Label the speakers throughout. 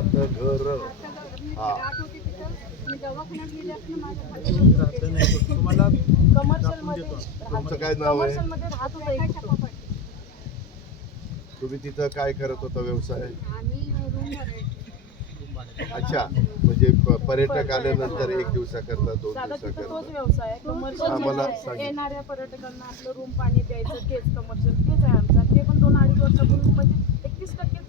Speaker 1: घर हा.
Speaker 2: तुम्हाला
Speaker 1: तुमचं काय नाव आहे. तुम्ही तिथं काय करत होता व्यवसाय? अच्छा. म्हणजे पर्यटक आल्यानंतर एक दिवसाकरता दोन
Speaker 3: दादा तिथं तोच
Speaker 1: दिवसाकरता
Speaker 3: व्यवसाय आहे.
Speaker 1: हा,
Speaker 3: कमर्शियल
Speaker 1: मला सांग.
Speaker 3: येणाऱ्या पर्यटकांना आपलं रूम पाणी द्यायचं तेच कमर्शियल तेच आहे आमचा. ते पण दोन अडीच वर्षापूर्वी म्हणजे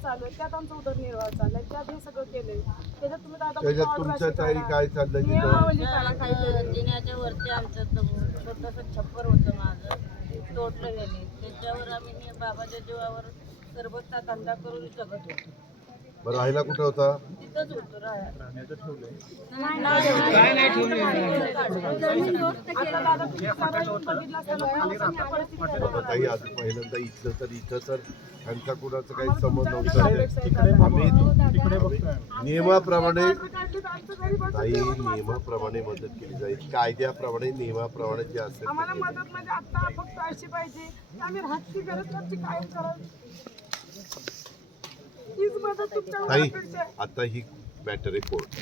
Speaker 3: चालू आहे त्यात आमचा उदरनिर्वाह चाललाय त्यात हे सगळं केलंय. त्याच्यात तुम्ही दादा
Speaker 1: त्याच्यात
Speaker 3: फक्त
Speaker 1: तुमचं
Speaker 3: ऑर्डर
Speaker 1: ताई
Speaker 3: करा.
Speaker 1: काय चाललंय तिथं?
Speaker 3: नियमावली करा काहीतरी
Speaker 4: जिन्याच्या वरती आमचं छोटस छप्पर होतं माझं. ते तोडलं गेले त्याच्यावर आम्ही ने- बाबाच्या जीवावर सरबतचा धंदा करून जगत होतो.
Speaker 1: बरं राहायला कुठं होता?
Speaker 4: तिथंच होतो
Speaker 1: पहिल्यांदा इथलं तर इथं तर त्यांचा कुणाचा काही संबंध नव्हता. नियमाप्रमाणे ताई
Speaker 3: वाचतं.
Speaker 1: नियमाप्रमाणे मदत केली जाईल. कायद्याप्रमाणे नियमाप्रमाणे जे असेल
Speaker 3: आम्हाला मदत म्हणजे आता फक्त अशी पाहिजे की आम्ही राहतची गरज कायम करावी.
Speaker 1: ताई. आता ही मॅटर आहे कोर्ट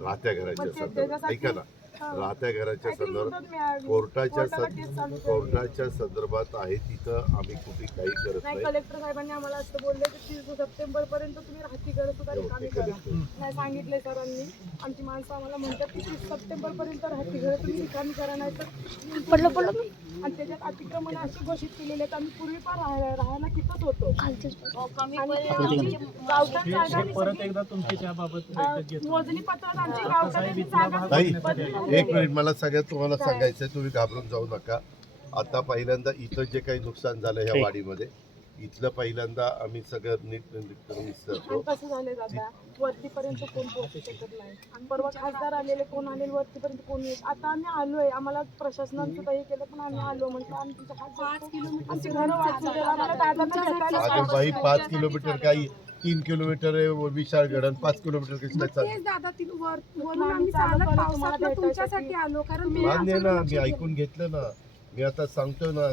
Speaker 1: राहत्या घराच्या संदर्भात ऐका ना राहत्या घराच्या संदर्भात. कोर्टाच्या. कोर्टाच्या संदर्भात आहे तिथं आम्ही कुठे काही करत
Speaker 3: नाही कलेक्टर साहेबांनी आम्हाला असं बोलले की तीस सप्टेंबर पर्यंत तुम्ही राहती गरज सुद्धा रिकामी करा. नाही सांगितलंय सरांनी. आमची माणसं आम्हाला म्हणतात की तीस सप्टेंबर पर्यंत राहती घर तुम्ही रिकामी करा नाही तर पडलं पडलं. आणि त्याच्यात अतिक्रमण अशी घोषित केलेले आहेत. आम्ही पूर्वी पण राहायला राहायला तिथंच होतो.
Speaker 4: कमी
Speaker 3: आणि आमची गावठाण जागा आणि
Speaker 2: परत
Speaker 3: सगळी,
Speaker 2: एकदा तुमची त्याबाबत
Speaker 3: अं,
Speaker 2: बैठक घेतो
Speaker 3: मोजणी पत्रात आमची गावठाणाची जागा
Speaker 1: ताई
Speaker 3: बदलून
Speaker 1: एक मिनिट. मला सगळ्यात तुम्हाला सांगायचं तुम्ही घाबरून जाऊ नका. आता पहिल्यांदा इथं जे काही नुकसान झालं ह्या वाडीमध्ये इथलं पहिल्यांदा आम्ही सगळं नीट नीट करून विचारतो
Speaker 3: आणि कसं झालंय दादा? वरतीपर्यंत कोण पोहोचू शकत नाही. आणि परवा खासदार आलेले कोण आलेले वरतीपर्यंत कोण येत आता आम्ही आलोय. आम्हाला प्रशासनाने सुद्धा हे केलं पण आम्ही आलो म्हटलं आम्ही तुमच्या पाच किलोमीटर आमची घरं वाचून द्या. आम्हाला दादांना भेटायला
Speaker 1: अगं बाई पाच किलोमीटर काही तीन किलोमीटर आहे विशाळ गडन पाच किलोमीटर कसं काय चालतं
Speaker 3: आलो
Speaker 5: आलो
Speaker 1: मान्य ना मी. ऐकून घेतलं ना. मी आता सांगतो ना